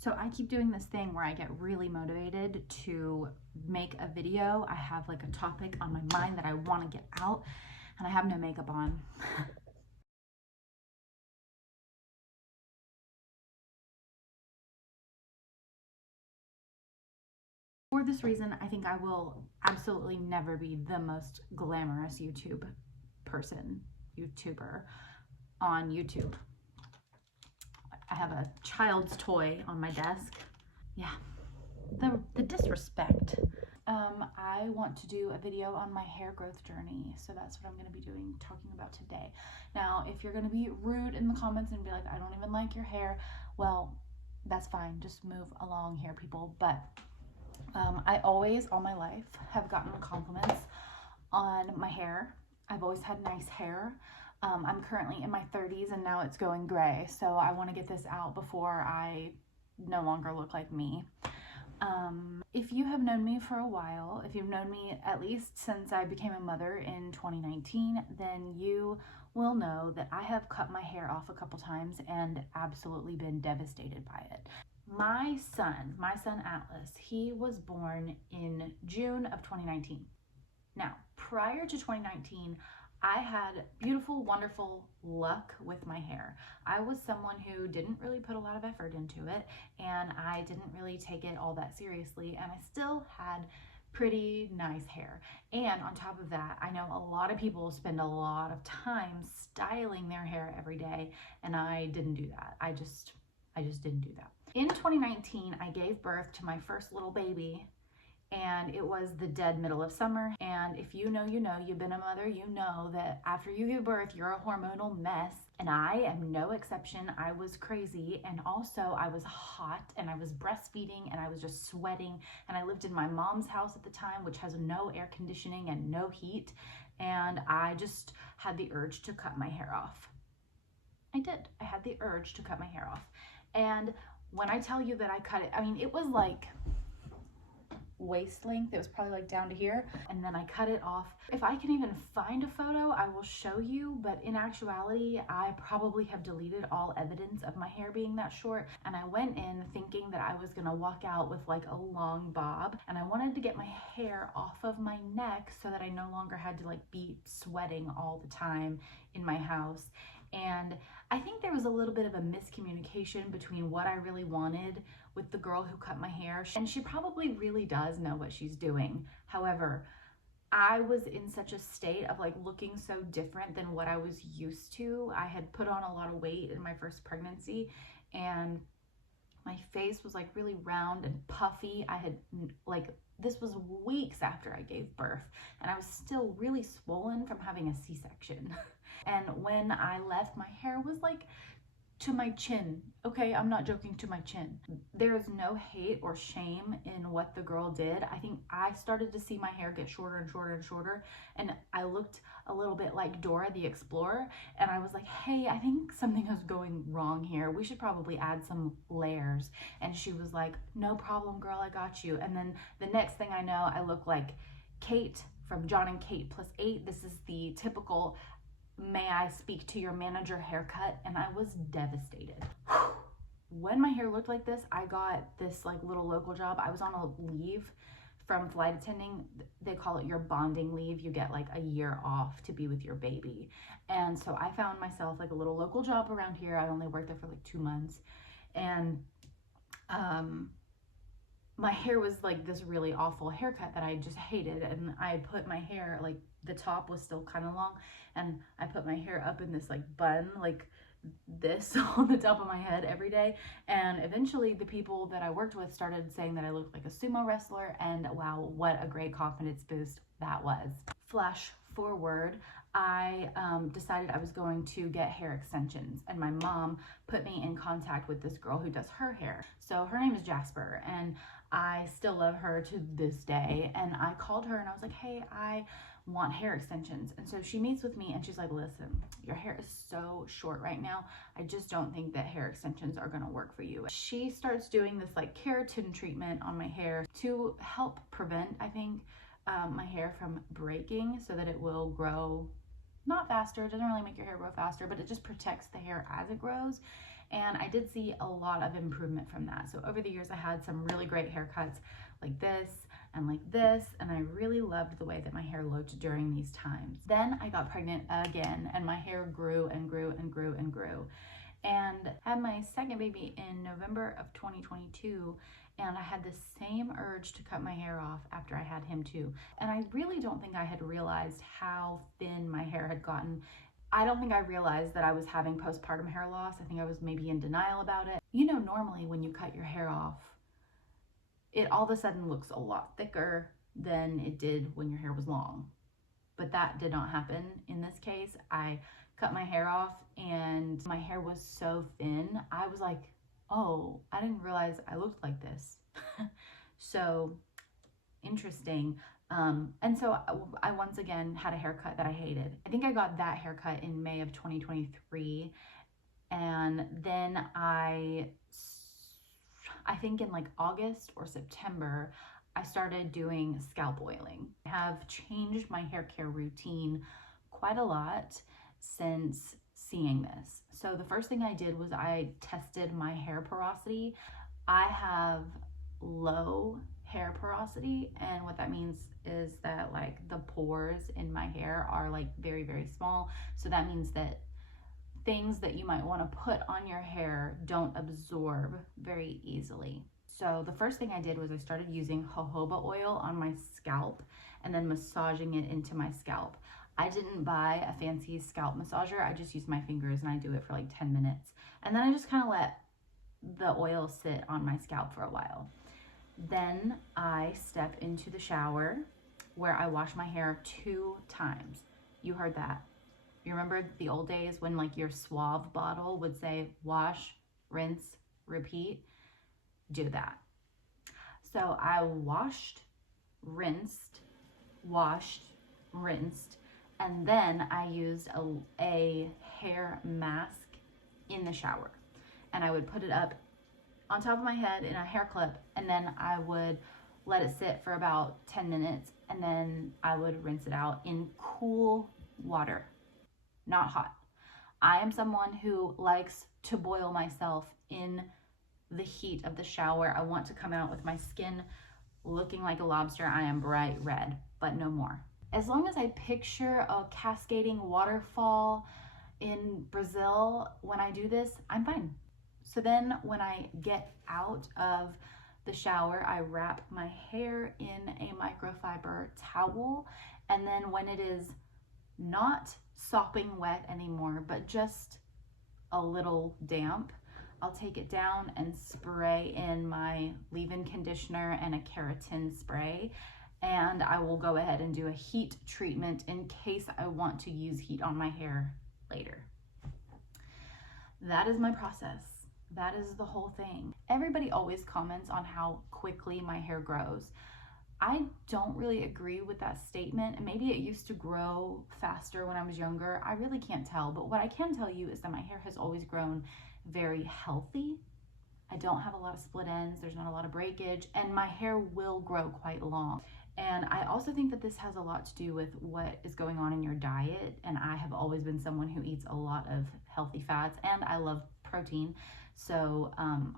So I keep doing this thing where I get really motivated to make a video. I have like a topic on my mind that I want to get out, and I have no makeup on. For this reason, I think I will absolutely never be the most glamorous YouTuber on YouTube. I have a child's toy on my desk. Yeah, the disrespect. I want to do a video on my hair growth journey, so that's what I'm going to be talking about today. Now, if you're going to be rude in the comments and be like, I don't even like your hair, well, that's fine. Just move along here, people. But I always, all my life, have gotten compliments on my hair. I've always had nice hair. I'm currently in my 30s and now it's going gray, so I want to get this out before I no longer look like me. If you have known me for a while, if you've known me at least since I became a mother in 2019, then you will know that I have cut my hair off a couple times and absolutely been devastated by it. My son Atlas, he was born in June of 2019. Now, prior to 2019, I had beautiful, wonderful luck with my hair. I was someone who didn't really put a lot of effort into it, and I didn't really take it all that seriously, and I still had pretty nice hair. And on top of that, I know a lot of people spend a lot of time styling their hair every day, and I didn't do that. I just didn't do that. In 2019, I gave birth to my first little baby, and it was the dead middle of summer. And if you know, you've been a mother, you know that after you give birth, you're a hormonal mess. And I am no exception. I was crazy, and also I was hot, and I was breastfeeding, and I was just sweating. And I lived in my mom's house at the time, which has no air conditioning and no heat. And I just had the urge to cut my hair off. I did. I had the urge to cut my hair off. And when I tell you that I cut it, I mean, it was like waist length. It was probably like down to here, and then I cut it off. If I can even find a photo, I will show you, but in actuality, I probably have deleted all evidence of my hair being that short. And I went in thinking that I was gonna walk out with like a long bob, and I wanted to get my hair off of my neck so that I no longer had to like be sweating all the time in my house. And I think there was a little bit of a miscommunication between what I really wanted with the girl who cut my hair, and she probably really does know what she's doing. However, I was in such a state of like looking so different than what I was used to. I had put on a lot of weight in my first pregnancy, and my face was like really round and puffy. I had like, this was weeks after I gave birth, and I was still really swollen from having a C-section. And when I left, my hair was like to my chin. Okay, I'm not joking, to my chin. There is no hate or shame in what the girl did. I think I started to see my hair get shorter and shorter and shorter, and I looked a little bit like Dora the Explorer, and I was like, hey, I think something is going wrong here. We should probably add some layers. And she was like, no problem, girl, I got you. And then the next thing I know, I look like Kate from John and Kate Plus 8. This is the typical may I speak to your manager haircut, and I was devastated. When my hair looked like this, I got this like little local job. I was on a leave from flight attending. They call it your bonding leave. You get like a year off to be with your baby. And so I found myself like a little local job around here. I only worked there for like 2 months, and my hair was like this really awful haircut that I just hated. And I put my hair, like the top was still kind of long, and I put my hair up in this like bun, like this on the top of my head every day. And eventually the people that I worked with started saying that I looked like a sumo wrestler, and wow, what a great confidence boost that was. Flash forward, I decided I was going to get hair extensions, and my mom put me in contact with this girl who does her hair. So her name is Jasper, and I still love her to this day. And I called her and I was like, hey, I want hair extensions. And so she meets with me and she's like, listen, your hair is so short right now. I just don't think that hair extensions are gonna work for you. She starts doing this like keratin treatment on my hair to help prevent, I think, my hair from breaking, so that it will grow not faster. It doesn't really make your hair grow faster, but it just protects the hair as it grows. And I did see a lot of improvement from that. So over the years, I had some really great haircuts like this, and I really loved the way that my hair looked during these times. Then I got pregnant again, and my hair grew and grew and grew and grew. And had my second baby in November of 2022, and I had the same urge to cut my hair off after I had him too. And I really don't think I had realized how thin my hair had gotten. I don't think I realized that I was having postpartum hair loss. I think I was maybe in denial about it. You know, normally when you cut your hair off, it all of a sudden looks a lot thicker than it did when your hair was long. But that did not happen in this case. I cut my hair off and my hair was so thin. I was like, oh, I didn't realize I looked like this. So interesting. And so I once again had a haircut that I hated. I think I got that haircut in May of 2023. And then I think in like August or September, I started doing scalp oiling. I have changed my hair care routine quite a lot since seeing this. So the first thing I did was I tested my hair porosity. I have low hair porosity, and what that means is that like the pores in my hair are like very, very small. So that means that things that you might want to put on your hair don't absorb very easily. So the first thing I did was I started using jojoba oil on my scalp and then massaging it into my scalp. I didn't buy a fancy scalp massager. I just use my fingers and I do it for like 10 minutes. And then I just kind of let the oil sit on my scalp for a while. Then I step into the shower where I wash my hair 2 times. You heard that. You remember the old days when like your Suave bottle would say wash, rinse, repeat? Do that. So I washed, rinsed, washed, rinsed, and then I used a hair mask in the shower. And I would put it up on top of my head in a hair clip, and then I would let it sit for about 10 minutes, and then I would rinse it out in cool water, not hot. I am someone who likes to boil myself in the heat of the shower. I want to come out with my skin looking like a lobster. I am bright red, but no more. As long as I picture a cascading waterfall in Brazil when I do this, I'm fine. So then when I get out of the shower, I wrap my hair in a microfiber towel. And then when it is not sopping wet anymore, but just a little damp, I'll take it down and spray in my leave-in conditioner and a keratin spray. And I will go ahead and do a heat treatment in case I want to use heat on my hair later. That is my process. That is the whole thing. Everybody always comments on how quickly my hair grows. I don't really agree with that statement. Maybe it used to grow faster when I was younger. I really can't tell. But what I can tell you is that my hair has always grown very healthy. I don't have a lot of split ends. There's not a lot of breakage, and my hair will grow quite long. And I also think that this has a lot to do with what is going on in your diet. And I have always been someone who eats a lot of healthy fats, and I love protein. So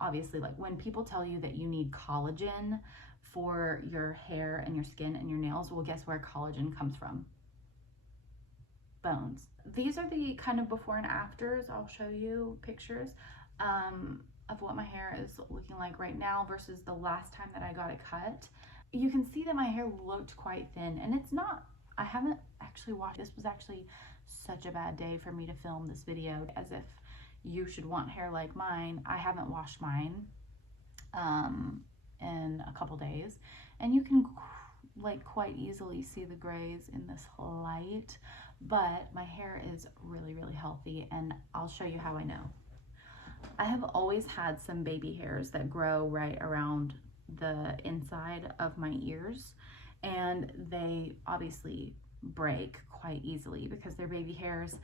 obviously, like when people tell you that you need collagen for your hair and your skin and your nails, well, guess where collagen comes from? Bones. These are the kind of before and afters. I'll show you pictures of what my hair is looking like right now versus the last time that I got it cut. You can see that my hair looked quite thin, and it's not. I haven't actually washed. This was actually such a bad day for me to film this video, as if you should want hair like mine. I haven't washed mine in a couple days, and you can like quite easily see the grays in this light, but my hair is really, really healthy, and I'll show you how I know. I have always had some baby hairs that grow right around the inside of my ears, and they obviously break quite easily because they're baby hairs,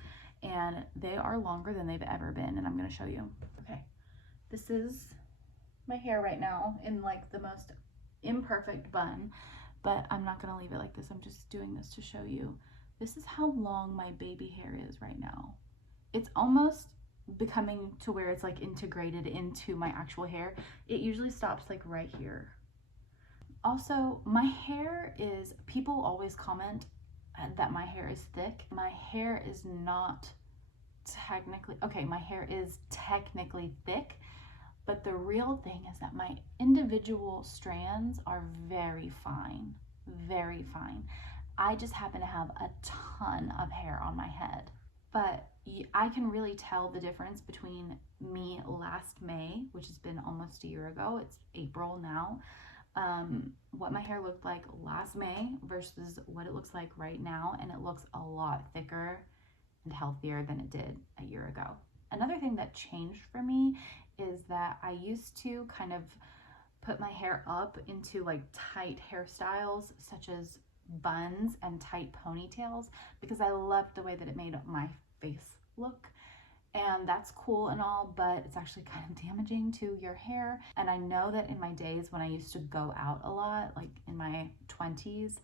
and they are longer than they've ever been, and I'm going to show you. Okay, this is my hair right now in like the most imperfect bun, but I'm not going to leave it like this. I'm just doing this to show you. This is how long my baby hair is right now. It's almost becoming to where it's like integrated into my actual hair, it usually stops like right here. Also, my hair is, people always comment that my hair is thick. My hair is not technically, okay, my hair is technically thick, but the real thing is that my individual strands are very fine, very fine. I just happen to have a ton of hair on my head. But I can really tell the difference between me last May, which has been almost a year ago, it's April now, what my hair looked like last May versus what it looks like right now, and it looks a lot thicker and healthier than it did a year ago. Another thing that changed for me is that I used to kind of put my hair up into like tight hairstyles such as buns and tight ponytails because I loved the way that it made my face look. And that's cool and all, but it's actually kind of damaging to your hair. And I know that in my days when I used to go out a lot, like in my 20s,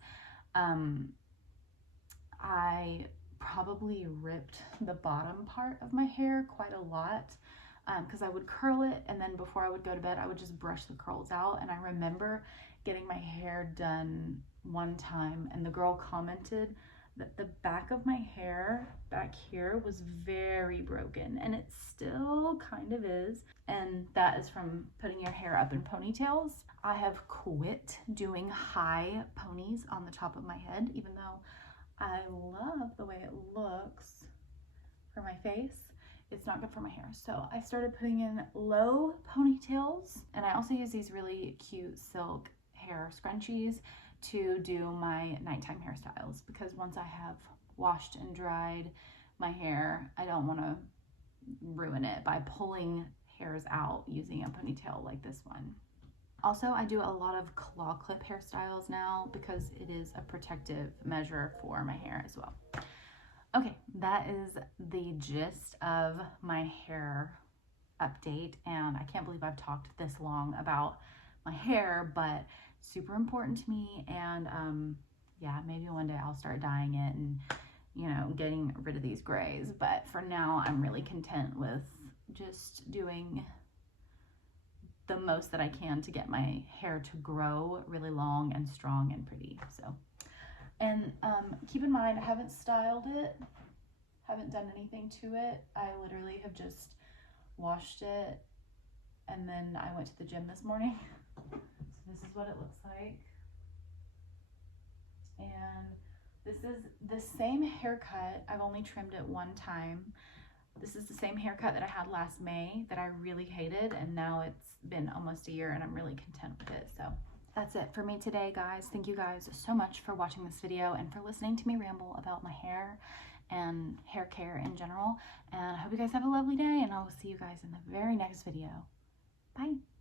I probably ripped the bottom part of my hair quite a lot because I would curl it, and then before I would go to bed, I would just brush the curls out. And I remember getting my hair done one time, and the girl commented that the back of my hair back here was very broken, and it still kind of is, and that is from putting your hair up in ponytails. I have quit doing high ponies on the top of my head, even though I love the way it looks for my face. It's not good for my hair. So I started putting in low ponytails, and I also use these really cute silk hair scrunchies to do my nighttime hairstyles, because once I have washed and dried my hair, I don't want to ruin it by pulling hairs out using a ponytail like this one. Also, I do a lot of claw clip hairstyles now because it is a protective measure for my hair as well. Okay, that is the gist of my hair update, and I can't believe I've talked this long about my hair, but super important to me. And yeah, maybe one day I'll start dyeing it and, you know, getting rid of these grays, but for now I'm really content with just doing the most that I can to get my hair to grow really long and strong and pretty. So, and keep in mind, I haven't styled it, haven't done anything to it. I literally have just washed it, and then I went to the gym this morning. So this is what it looks like. And this is the same haircut. I've only trimmed it one time. This is the same haircut that I had last May that I really hated, and now it's been almost a year and I'm really content with it. So that's it for me today, guys. Thank you guys so much for watching this video and for listening to me ramble about my hair and hair care in general. And I hope you guys have a lovely day, and I will see you guys in the very next video. Bye.